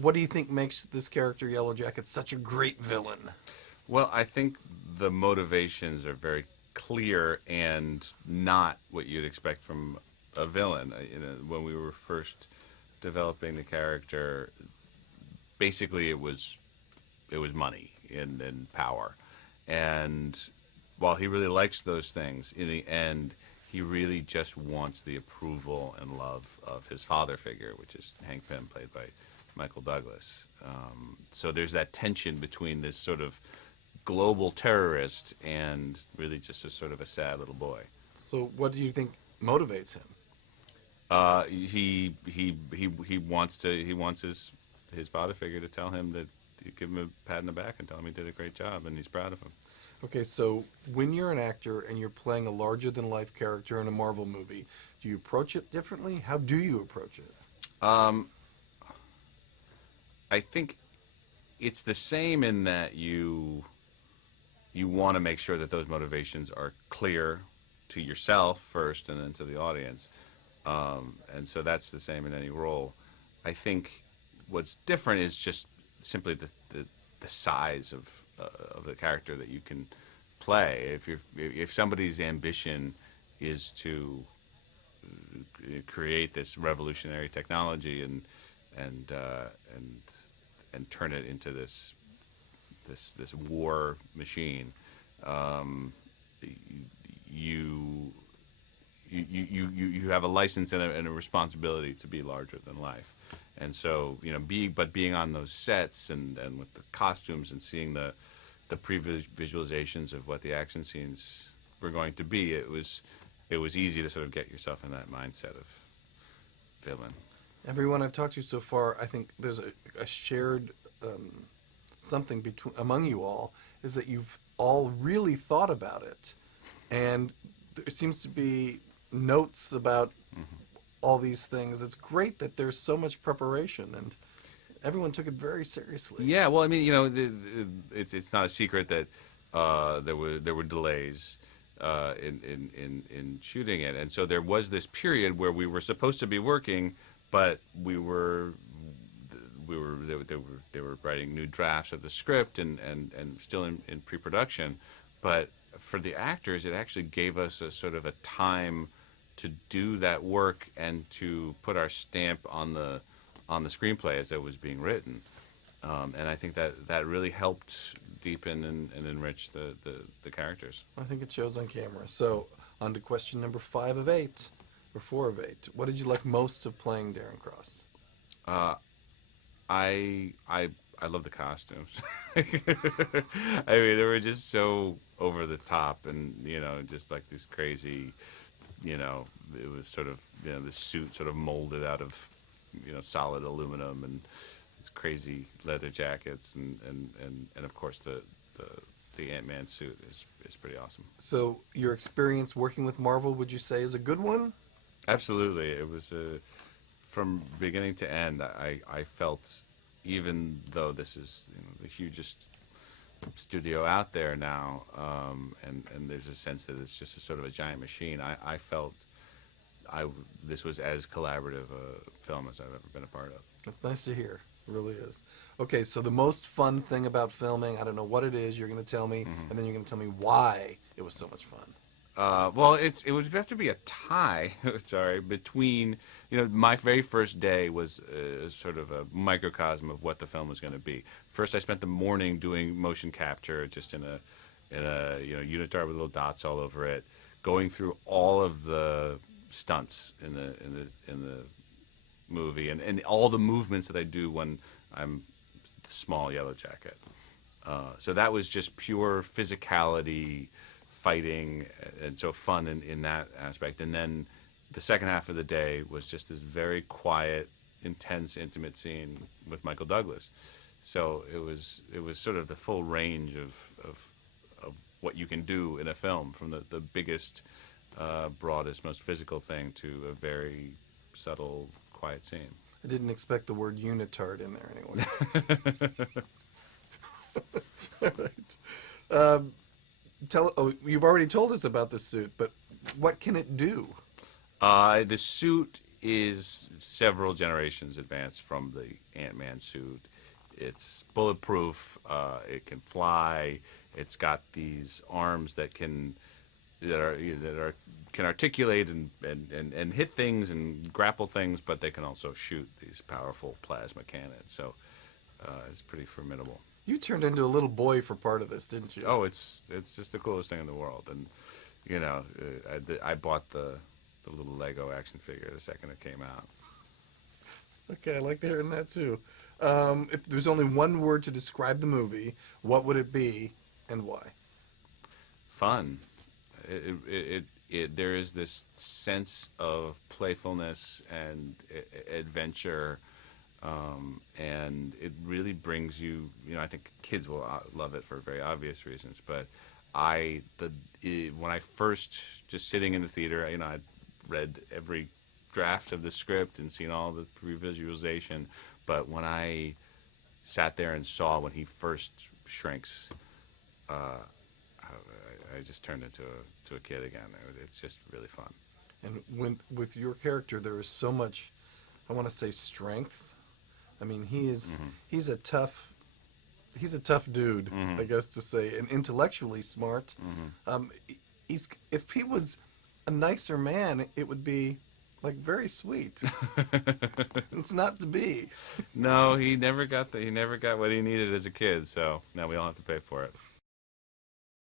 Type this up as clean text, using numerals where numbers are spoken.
what do you think makes this character Yellow Jacket such a great villain? Well, I think the motivations are very clear and not what you'd expect from a villain. When we were first developing the character, basically it was money and power, and while he really likes those things, in the end, he really just wants the approval and love of his father figure, which is Hank Pym, played by Michael Douglas. So there's that tension between this sort of global terrorist and really just a sort of a sad little boy. So what do you think motivates him? He wants his father figure to tell him that, give him a pat in the back and tell him he did a great job and he's proud of him. Okay, so when you're an actor and you're playing a larger-than-life character in a Marvel movie, do you approach it differently? How do you approach it? Um, I think it's the same in that you want to make sure that those motivations are clear to yourself first and then to the audience. And so that's the same in any role. I think what's different is just simply the size of the character that you can play. If somebody's ambition is to create this revolutionary technology and uh, and and turn it into this war machine, um, you you have a license and a responsibility to be larger than life. And so, being on those sets and with the costumes and seeing the pre-visualizations of what the action scenes were going to be, it was easy to sort of get yourself in that mindset of villain. Everyone I've talked to so far, I think there's a shared something among you all, is that you've all really thought about it, and there seems to be notes about all these things. It's great that there's so much preparation, and everyone took it very seriously. Yeah, well, I mean, it's not a secret that there were delays in shooting it, and so there was this period where we were supposed to be working, but they were writing new drafts of the script and still in pre-production. But for the actors, it actually gave us a sort of a time to do that work and to put our stamp on the screenplay as it was being written. And I think that really helped deepen and enrich the characters. I think it shows on camera. So, on to question number 5 of 8, or 4 of 8. What did you like most of playing Darren Cross? I love the costumes. I mean, they were just so over the top, and just like this crazy. It was sort of the suit sort of molded out of solid aluminum and these crazy leather jackets, and of course the Ant-Man suit is pretty awesome. So, your experience working with Marvel, would you say, is a good one? Absolutely, it was from beginning to end. I felt, even though this is the hugest studio out there now, and there's a sense that it's just a sort of a giant machine, I felt this was as collaborative a film as I've ever been a part of. That's nice to hear. It really is. Okay, so the most fun thing about filming, I don't know what it is, you're going to tell me, and then you're going to tell me why it was so much fun. Well, it would have to be a tie, sorry, between, my very first day was sort of a microcosm of what the film was going to be. First, I spent the morning doing motion capture, just in a unitard with little dots all over it, going through all of the stunts in the movie and all the movements that I do when I'm the small Yellow Jacket. So that was just pure physicality, fighting, and so fun in that aspect. And then the second half of the day was just this very quiet, intense, intimate scene with Michael Douglas. So it was sort of the full range of what you can do in a film, from the biggest, broadest, most physical thing to a very subtle, quiet scene. I didn't expect the word unitard in there anyway. All right. You've already told us about the suit, but what can it do? The suit is several generations advanced from the Ant-Man suit. It's bulletproof. It can fly. It's got these arms that can articulate and hit things and grapple things, but they can also shoot these powerful plasma cannons. So it's pretty formidable. You turned into a little boy for part of this, didn't you? Oh, it's just the coolest thing in the world. And I bought the little Lego action figure the second it came out. Okay, I like hearing that too. If there's only one word to describe the movie, what would it be and why? Fun. There is this sense of playfulness and adventure, and it really brings you. I think kids will love it for very obvious reasons. But when I first just sitting in the theater, I'd read every draft of the script and seen all the pre-visualization. But when I sat there and saw when he first shrinks, I just turned into a kid again. It's just really fun. And with your character, there is so much, I want to say, strength. I mean, he's a tough dude, I guess to say, and intellectually smart. If he was a nicer man, it would be like very sweet. It's not to be. No, he never got what he needed as a kid, so now we all have to pay for it.